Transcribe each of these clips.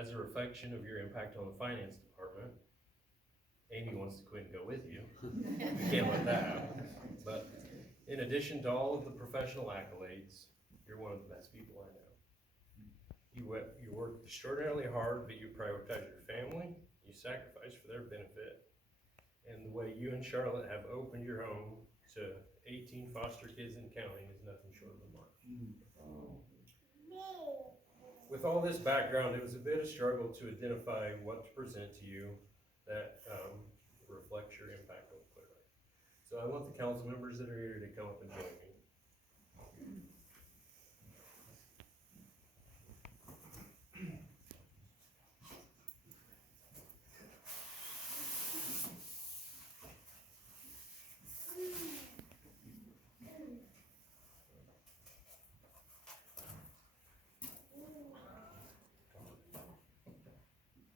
as a reflection of your impact on the finance department, Amy wants to quit and go with you. We can't let that happen. But in addition to all of the professional accolades, you're one of the best people I know. You work extraordinarily hard, but you prioritize your family, you sacrifice for their benefit, and the way you and Charlotte have opened your home to 18 foster kids and counting is nothing short of remarkable. With all this background, it was a bit of struggle to identify what to present to you that reflects your impact on Clearlake. So I want the council members that are here to come up and join me.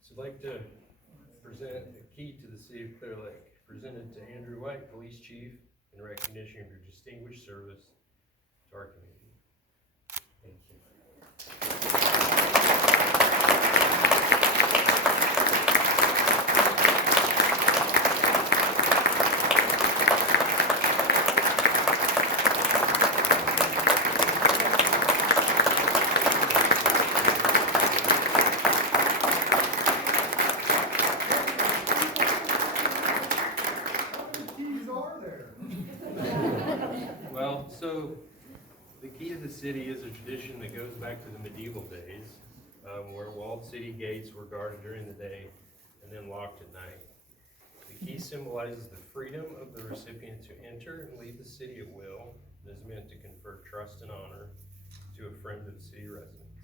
So I'd like to present a key to the city of Clearlake, presented to Andrew White, Police Chief, in recognition of your distinguished service to our community. Thank you. Well, so the key to the city is a tradition that goes back to the medieval days, where walled city gates were guarded during the day and then locked at night. The key symbolizes the freedom of the recipient to enter and leave the city at will, and is meant to confer trust and honor to a friend of city residents.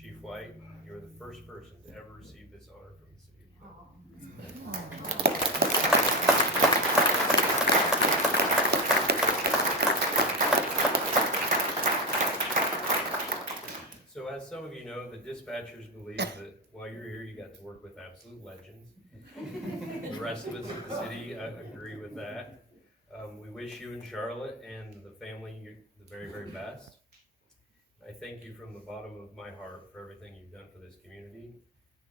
Chief White, you are the first person to ever receive this honor from the city of Clearlake. So as some of you know, the dispatchers believe that while you're here, you got to work with absolute legends. The rest of us at the city agree with that. We wish you and Charlotte and the family the very, very best. I thank you from the bottom of my heart for everything you've done for this community,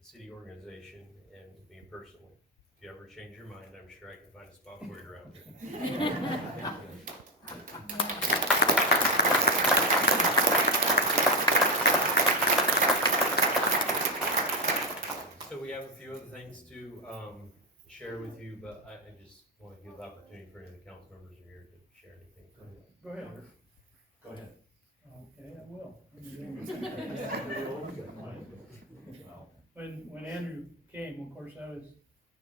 the city organization, and me personally. If you ever change your mind, I'm sure I can find a spot for you around here. So we have a few other things to share with you, but I just want to give the opportunity for any of the council members who are here to share anything. Go ahead. Go ahead. Okay, I will. When Andrew came, of course, I was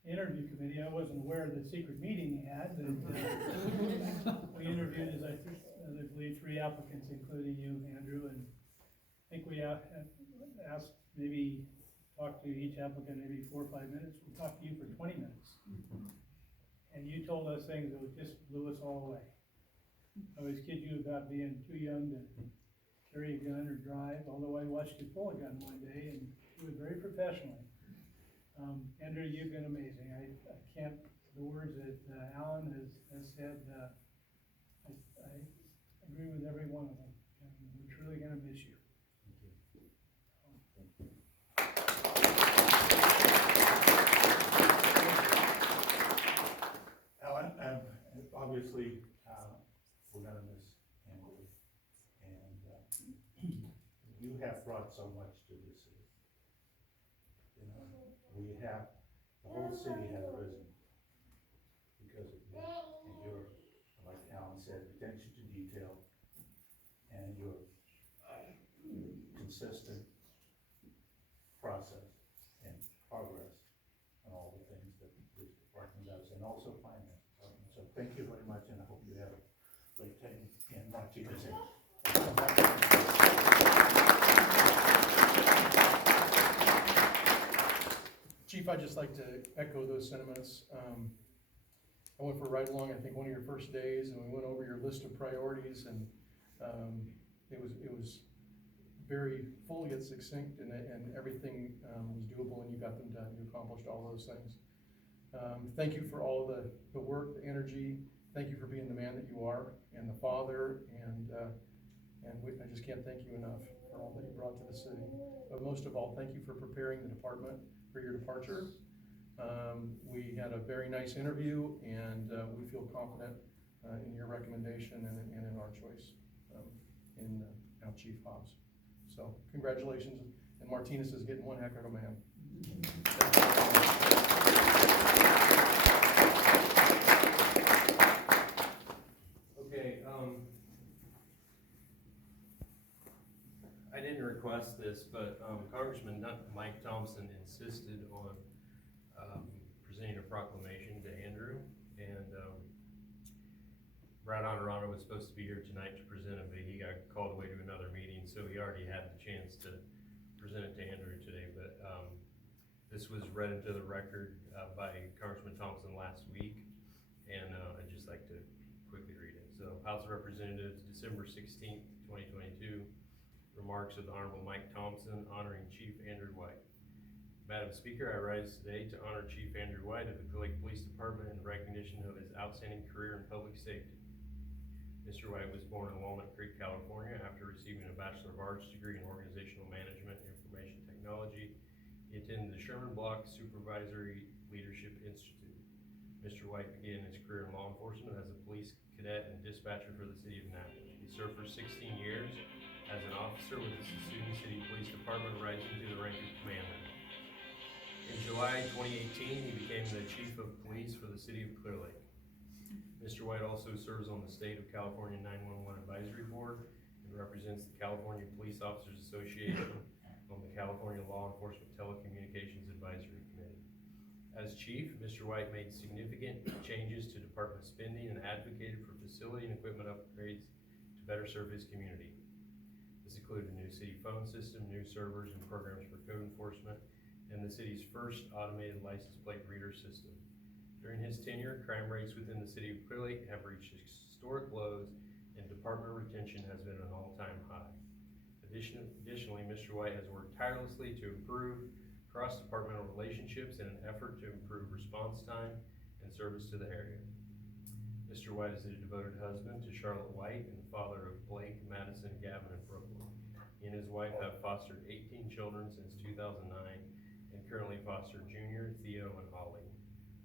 interview committee. I wasn't aware of the secret meeting he had, but we interviewed, as I believe, 3 applicants, including you, Andrew, and I think we asked maybe talk to each applicant maybe 4 or 5 minutes. We talked to you for 20 minutes. And you told us things that just blew us all away. I always kid you about being too young to carry a gun or drive, although I watched you pull a gun one day and do it very professionally. Andrew, you've been amazing. I can't, the words that Alan has said, I agree with every one of them. And we're truly going to miss you. Alan, obviously, we're gonna miss Andrew, and you have brought so much to this city. You know, the whole city has risen because of you, and your, like Alan said, attention to detail, and your consistent process and progress on all the things that this department does, and also finance department. So thank you very much, and I hope you have a great day in Washington. Chief, I'd just like to echo those sentiments. I went for a ride along, I think, one of your first days, and we went over your list of priorities, and it was very full yet succinct, and everything was doable, and you got them done. You accomplished all those things. Thank you for all the work, the energy. Thank you for being the man that you are, and the father, and I just can't thank you enough. for all that you brought to the city. But most of all, thank you for preparing the department for your departure. We had a very nice interview, and we feel confident in your recommendation and in our choice in now Chief Hobbs. So congratulations, and Martinez is getting one heck of a man. Okay, I didn't request this, but Congressman Mike Thompson insisted on presenting a proclamation to Andrew, and Brad Honorado was supposed to be here tonight to present it, but he got called away to another meeting, so he already had the chance to present it to Andrew today, but this was read into the record by Congressman Thompson last week, and I'd just like to quickly read it. So, House of Representatives, December 16th, 2022, remarks of the Honorable Mike Thompson honoring Chief Andrew White. Madam Speaker, I rise today to honor Chief Andrew White of the Clearlake Police Department in recognition of his outstanding career in public safety. Mr. White was born in Walnut Creek, California. After receiving a Bachelor of Arts degree in Organizational Management and Information Technology, he attended the Sherman Block Supervisory Leadership Institute. Mr. White began his career in law enforcement as a police cadet and dispatcher for the city of Napa. He served for 16 years as an officer with the Suisun City Police Department, rising to the rank of commander. In July 2018, he became the Chief of Police for the City of Clearlake. Mr. White also serves on the State of California 911 Advisory Board and represents the California Police Officers Association on the California Law Enforcement Telecommunications Advisory Committee. As Chief, Mr. White made significant changes to department spending and advocated for facility and equipment upgrades to better serve his community. This included a new city phone system, new servers and programs for code enforcement, and the city's first automated license plate reader system. During his tenure, crime rates within the city of Clearlake have reached historic lows, and department retention has been an all-time high. Additionally, Mr. White has worked tirelessly to improve cross-departmental relationships in an effort to improve response time and service to the area. Mr. White is a devoted husband to Charlotte White and father of Blake, Madison, Gavin, and Brooklyn. He and his wife have fostered 18 children since 2009 and currently foster Junior, Theo, and Holly.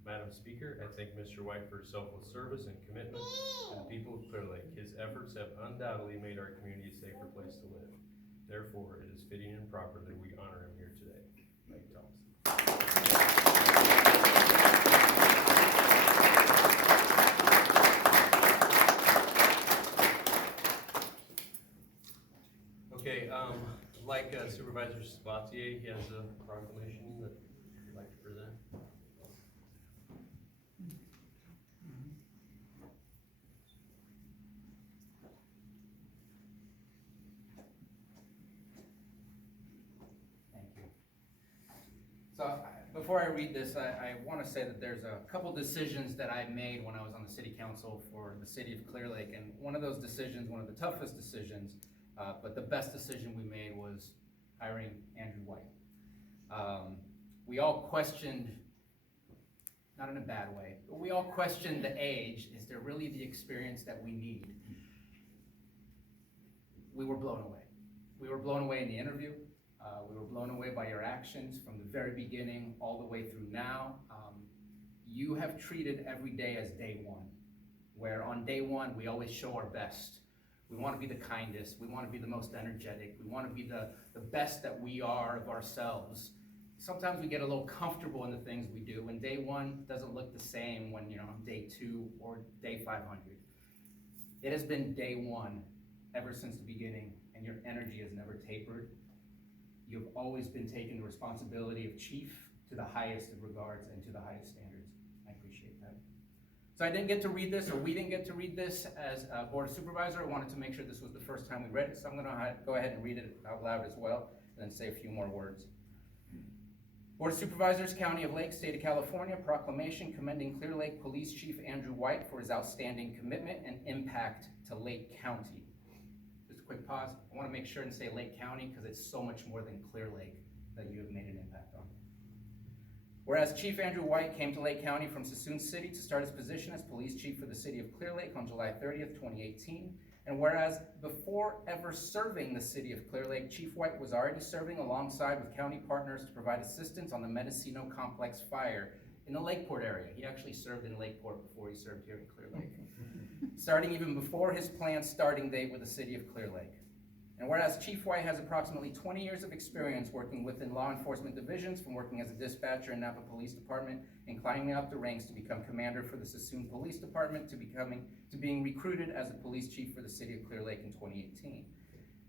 Madam Speaker, I thank Mr. White for his selfless service and commitment to the people of Clearlake. His efforts have undoubtedly made our community a safer place to live. Therefore, it is fitting and proper that we honor him here today. Mike Thompson. Okay, like Supervisor Sabatier, he has a proclamation that he'd like to present. So before I read this, I want to say that there's a couple decisions that I made when I was on the city council for the city of Clearlake, and one of those decisions, one of the toughest decisions, but the best decision we made was hiring Andrew White. We all questioned, not in a bad way, but we all questioned the age. Is there really the experience that we need? We were blown away. We were blown away in the interview. We were blown away by your actions from the very beginning all the way through now. You have treated every day as day one, where on day one, we always show our best. We want to be the kindest. We want to be the most energetic. We want to be the best that we are of ourselves. Sometimes we get a little comfortable in the things we do, and day one doesn't look the same when you're on day 2 or day 500. It has been day one ever since the beginning, and your energy has never tapered. You've always been taking the responsibility of chief to the highest of regards and to the highest standards. I appreciate that. So I didn't get to read this, or we didn't get to read this as a Board of Supervisor. I wanted to make sure this was the first time we read it, so I'm gonna go ahead and read it out loud as well, and then say a few more words. Board of Supervisors, County of Lake, State of California, proclamation commending Clearlake Police Chief Andrew White for his outstanding commitment and impact to Lake County. Quick pause. I want to make sure and say Lake County because it's so much more than Clearlake that you have made an impact on. Whereas Chief Andrew White came to Lake County from Suisun City to start his position as police chief for the city of Clearlake on July 30th, 2018, And whereas before ever serving the city of Clearlake, Chief White was already serving alongside with county partners to provide assistance on the Mendocino Complex fire in the Lakeport area. He actually served in Lakeport before he served here in Clearlake, starting even before his planned starting date with the city of Clearlake. And whereas Chief White has approximately 20 years of experience working within law enforcement divisions, from working as a dispatcher in Napa Police Department and climbing up the ranks to become commander for the Sassoon Police Department, to being recruited as the police chief for the city of Clear Lake in 2018.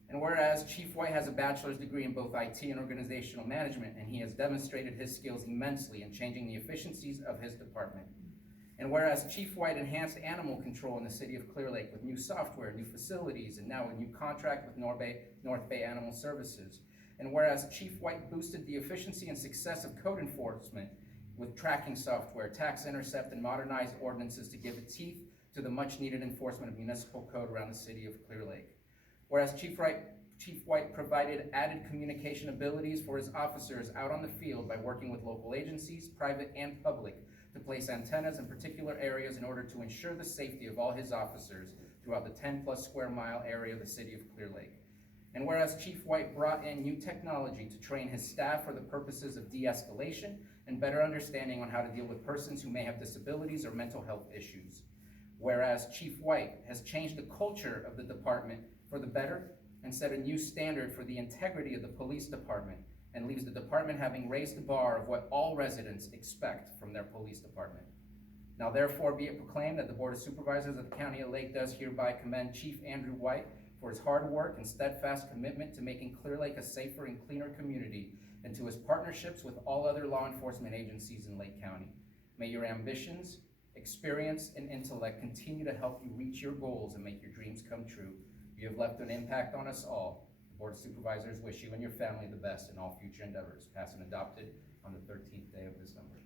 And whereas Chief White has a bachelor's degree in both IT and organizational management, and he has demonstrated his skills immensely in changing the efficiencies of his department. And whereas Chief White enhanced animal control in the city of Clear Lake with new software, new facilities, and now a new contract with North Bay Animal Services. And whereas Chief White boosted the efficiency and success of code enforcement with tracking software, tax intercept, and modernized ordinances to give teeth to the much needed enforcement of municipal code around the city of Clear Lake. Whereas Chief White provided added communication abilities for his officers out on the field by working with local agencies, private and public, to place antennas in particular areas in order to ensure the safety of all his officers throughout the 10+ square mile area of the city of Clear Lake. And whereas Chief White brought in new technology to train his staff for the purposes of de-escalation and better understanding on how to deal with persons who may have disabilities or mental health issues. Whereas Chief White has changed the culture of the department for the better and set a new standard for the integrity of the police department, and leaves the department having raised the bar of what all residents expect from their police department. Now therefore be it proclaimed that the Board of Supervisors of the County of Lake does hereby commend Chief Andrew White for his hard work and steadfast commitment to making Clear Lake a safer and cleaner community, and to his partnerships with all other law enforcement agencies in Lake County. May your ambitions, experience, and intellect continue to help you reach your goals and make your dreams come true. You have left an impact on us all. The Board of Supervisors wish you and your family the best in all future endeavors. Passed and adopted on the 13th day of December.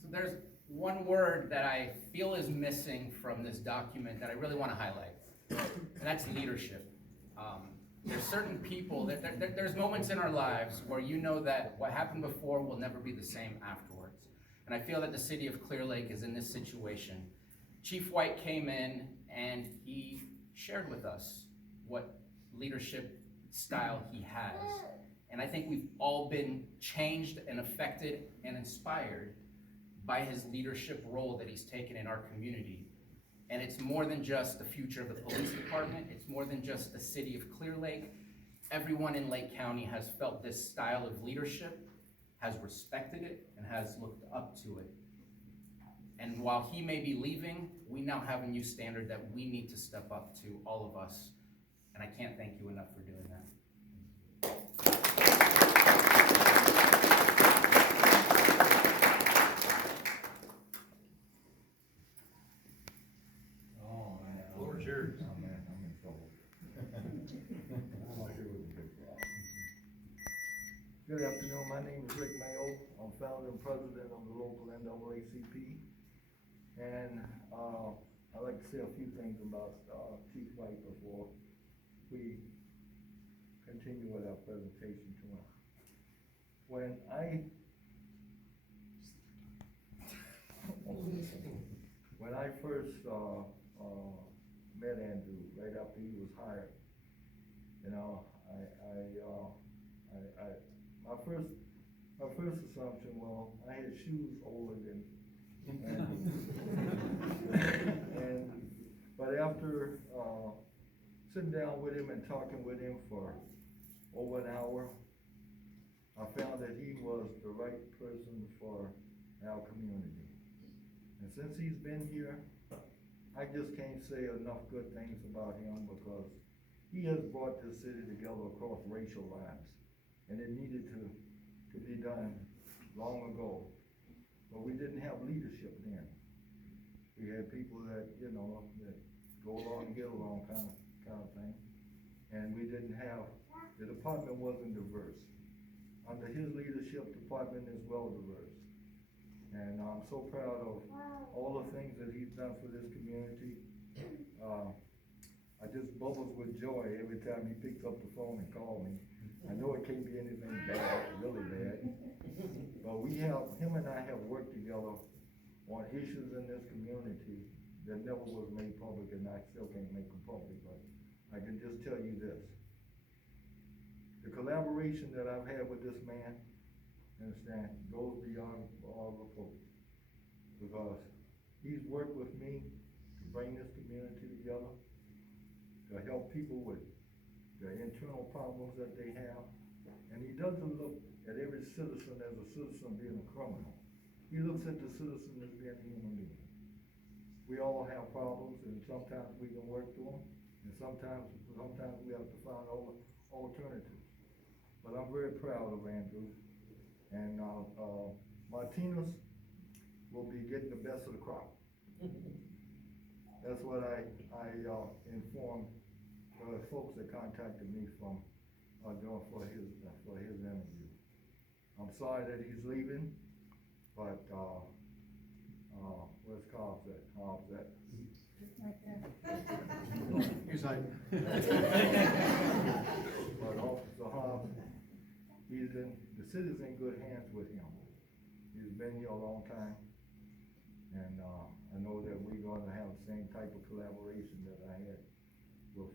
So there's one word that I feel is missing from this document that I really want to highlight, and that's leadership. There's certain people, there's moments in our lives where you know that what happened before will never be the same afterwards. And I feel that the city of Clear Lake is in this situation. Chief White came in and he shared with us what leadership style he has. And I think we've all been changed and affected and inspired by his leadership role that he's taken in our community. And it's more than just the future of the police department. It's more than just the city of Clear Lake. Everyone in Lake County has felt this style of leadership, has respected it, and has looked up to it. And while he may be leaving, we now have a new standard that we need to step up to, all of us. And I can't thank you enough for doing that. Floor's yours. Oh man, I'm in trouble. Good afternoon, my name is Rick Mayo. I'm founder and president of the local NAACP. And I'd like to say a few things about Chief White before we continue with our presentation to him. When I first met Andrew right after he was hired, you know, my first assumption, well, I had shoes older than Andrew. But after sitting down with him and talking with him for over an hour, I found that he was the right person for our community. And since he's been here, I just can't say enough good things about him, because he has brought this city together across racial lines. And it needed to be done long ago. But we didn't have leadership then. We had people that, you know, that go along and get along kind of thing. And we didn't have, the department wasn't diverse. Under his leadership, the department is well diverse. And I'm so proud of all the things that he's done for this community. I just bubbles with joy every time he picks up the phone and calls me. I know it can't be anything bad, really bad, but him and I have worked together on issues in this community that never was made public, and I still can't make them public, but I can just tell you this. The collaboration that I've had with this man, understand, goes beyond all reproach. Because he's worked with me to bring this community together, to help people with the internal problems that they have. And he doesn't look at every citizen as a citizen being a criminal. He looks at the citizen as being a human being. We all have problems, and sometimes we can work through them, and sometimes we have to find alternatives. But I'm very proud of Andrew, and Martinez will be getting the best of the crop. That's what I informed the folks that contacted me from for his interview. I'm sorry that he's leaving, but where's Cobb's at? Cobb's at? He's like, But Officer Hobbs, the city's in good hands with him. He's been here a long time, and I know that we're gonna have the same type of collaboration that I had with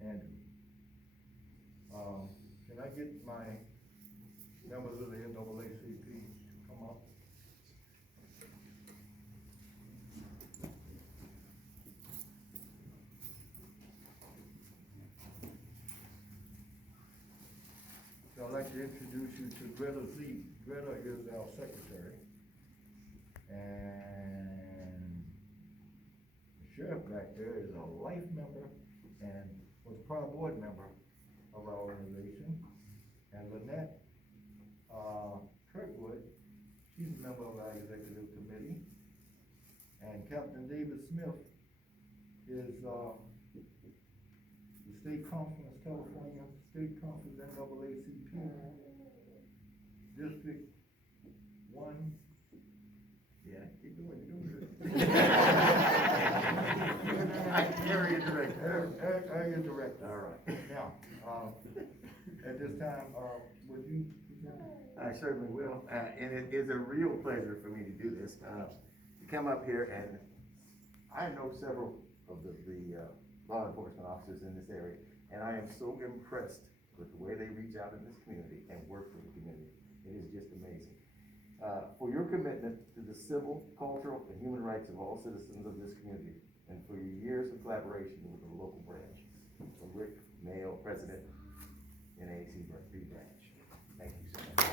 Andrew. Can I get my members of the NAACP to come up? So I'd like to introduce you to Greta Z. Greta is our secretary. And the sheriff back there is a life member and was a prior board member of our organization. And Lynette Kirkwood, she's a member of our executive committee. And Captain David Smith is the State Conference, California State Conference NAACP District 1. Yeah, keep doing it, Area director. Area director. All right. Now, at this time, would you? I certainly will, and it is a real pleasure for me to do this, to come up here, and I know several of the law enforcement officers in this area, and I am so impressed with the way they reach out in this community and work for the community. It is just amazing. For your commitment to the civil, cultural, and human rights of all citizens of this community, and for your years of collaboration with the local branch, from Rick Mayo, President, NAACP branch. Thank you so much.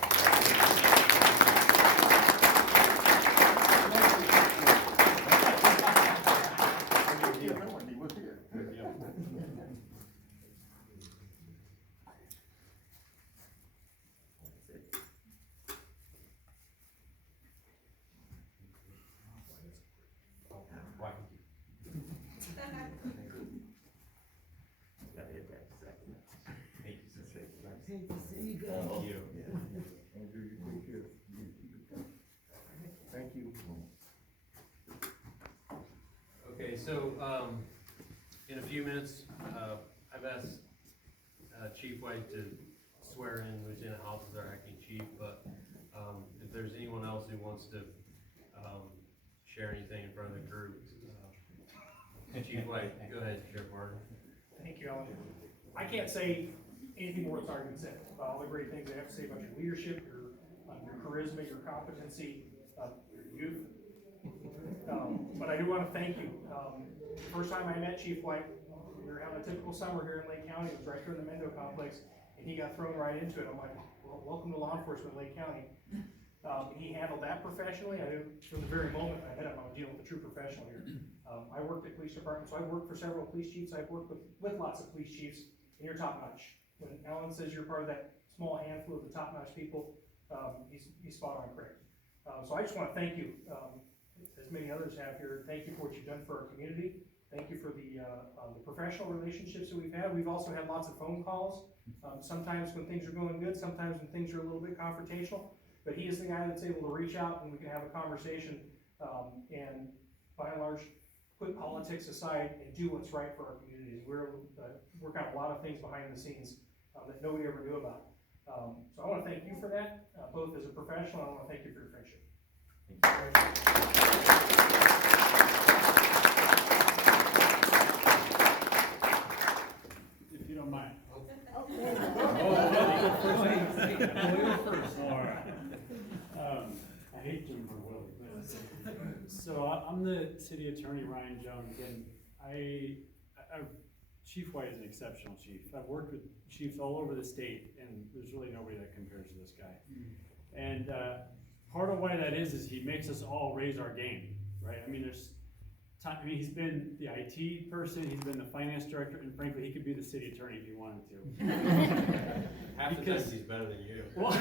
Hate to see you go. Thank you. Andrew, you take care. You keep it. Thank you. Okay, so, in a few minutes, I've asked, Chief White to swear in Lieutenant Hobbs as our acting chief, but, if there's anyone else who wants to, share anything in front of the group, Chief White, go ahead, Sheriff Martin. Thank you, Alan. I can't say anything more that's already been said about all the great things I have to say about your leadership, your charisma, your competency, your youth. But I do want to thank you. First time I met Chief White, we were having a typical summer here in Lake County. It was right here in the Mendo complex, and he got thrown right into it. I'm like, well, welcome to law enforcement in Lake County. He handled that professionally. I knew from the very moment I met him, I was dealing with a true professional here. I worked at police departments, so I worked for several police chiefs. I've worked with lots of police chiefs, and you're top notch. When Alan says you're part of that small handful of the top notch people, he's spot on correct. So I just want to thank you, as many others have here. Thank you for what you've done for our community. Thank you for the professional relationships that we've had. We've also had lots of phone calls. Sometimes when things are going good, sometimes when things are a little bit confrontational. But he is the guy that's able to reach out and we can have a conversation and by and large put politics aside and do what's right for our communities. We're working on a lot of things behind the scenes that nobody ever knew about. So I wanna thank you for that, both as a professional, and I wanna thank you for your friendship. If you don't mind. I hate Jim Willie. So I'm the city attorney, Ryan Jones, and Chief White is an exceptional chief. I've worked with chiefs all over the state, and there's really nobody that compares to this guy. And part of why that is he makes us all raise our game, right? I mean, he's been the IT person, he's been the finance director, and frankly, he could be the city attorney if he wanted to. Half the time he's better than you. Well,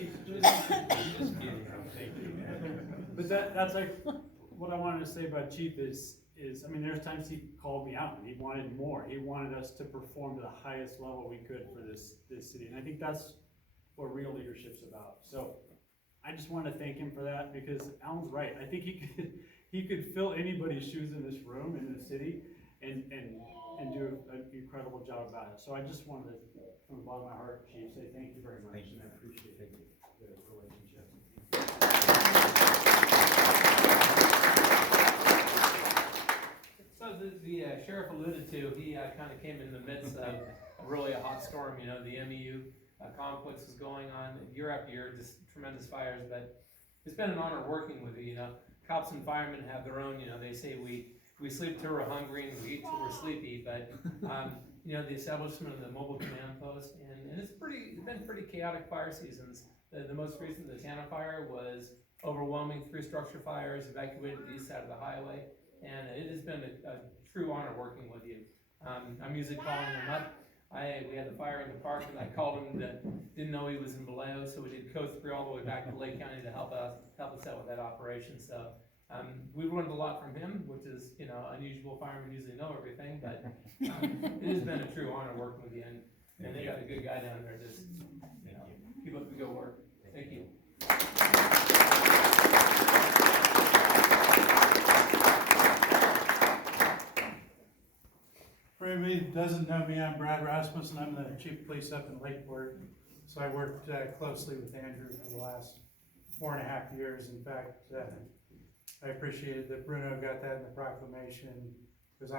Just kidding, thank you. But that's like, what I wanted to say about Chief is, I mean, there's times he called me out and he wanted more. He wanted us to perform to the highest level we could for this city. And I think that's what real leadership's about. So I just want to thank him for that, because Alan's right. I think he could fill anybody's shoes in this room, in the city, and do an incredible job about it. So I just wanted to, from the bottom of my heart, Chief, say thank you very much. Thank you. And I appreciate the relationship. So the sheriff alluded to, he kind of came in the midst of really a hot storm. You know, the MEU conflicts was going on year after year, just tremendous fires. But it's been an honor working with you. You know, cops and firemen have their own. You know, they say we sleep till we're hungry and we eat till we're sleepy. But you know, the establishment of the mobile command post, and it's been pretty chaotic fire seasons. The most recent, the Tana fire, was overwhelming. 3 structure fires evacuated the east side of the highway. And it has been a true honor working with you. I'm usually calling him up. We had the fire in the park, and I called him, didn't know he was in Vallejo, so we did coast 3 all the way back to Lake County to help us out with that operation. So we've learned a lot from him, which is, you know, unusual. Firemen usually know everything, but it has been a true honor working with you. And they got a good guy down there. Just, you know, keep up the good work. Thank you. For anybody who doesn't know me, I'm Brad Rasmussen. I'm the chief of police up in Lakeport. So I worked closely with Andrew for the last 4.5 years. In fact, I appreciated that Bruno got that in the proclamation, because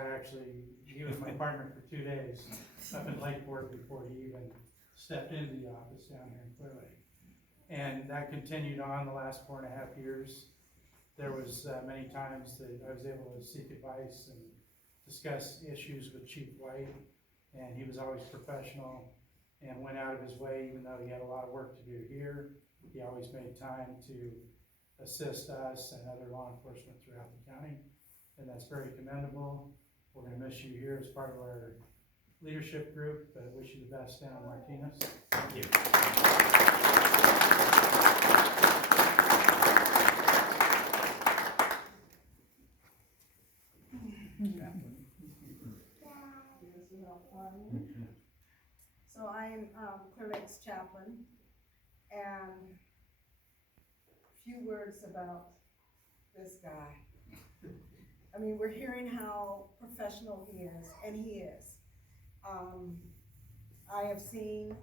he was my partner for 2 days up in Lakeport before he even stepped into the office down here in Clearlake. And that continued on the last 4.5 years. There was many times that I was able to seek advice and discuss issues with Chief White, and he was always professional and went out of his way, even though he had a lot of work to do here. He always made time to assist us and other law enforcement throughout the county, and that's very commendable. We're going to miss you here as part of our leadership group, but wish you the best down in Martinez. Thank you. So I'm Clearlake's chaplain, and a few words about this guy. I mean, we're hearing how professional he is, and he is. I have seen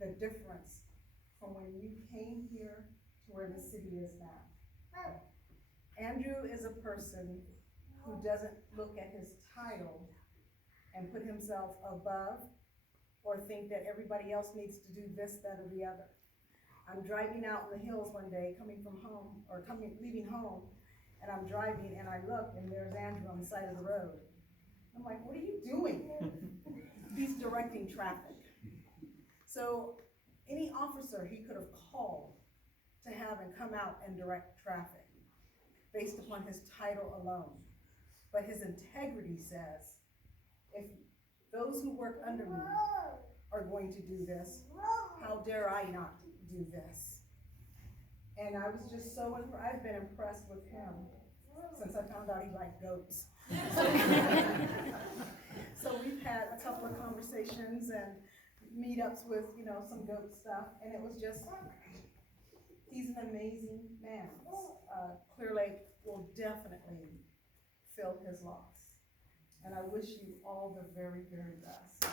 the difference from when you came here to where the city is now. Andrew is a person who doesn't look at his title and put himself above or think that everybody else needs to do this, that, or the other. I'm driving out in the hills one day, coming from home, or leaving home, and I'm driving and I look and there's Andrew on the side of the road. I'm like, what are you doing? He's directing traffic. So any officer he could have called to have and come out and direct traffic based upon his title alone. But his integrity says, if those who work under me are going to do this, how dare I not do this? And I was just so I've been impressed with him since I found out he liked goats. So we've had a couple of conversations and meetups with, you know, some goat stuff, and it was just, he's an amazing man. Clearlake will definitely fill his loss. and I wish you all the very, very best.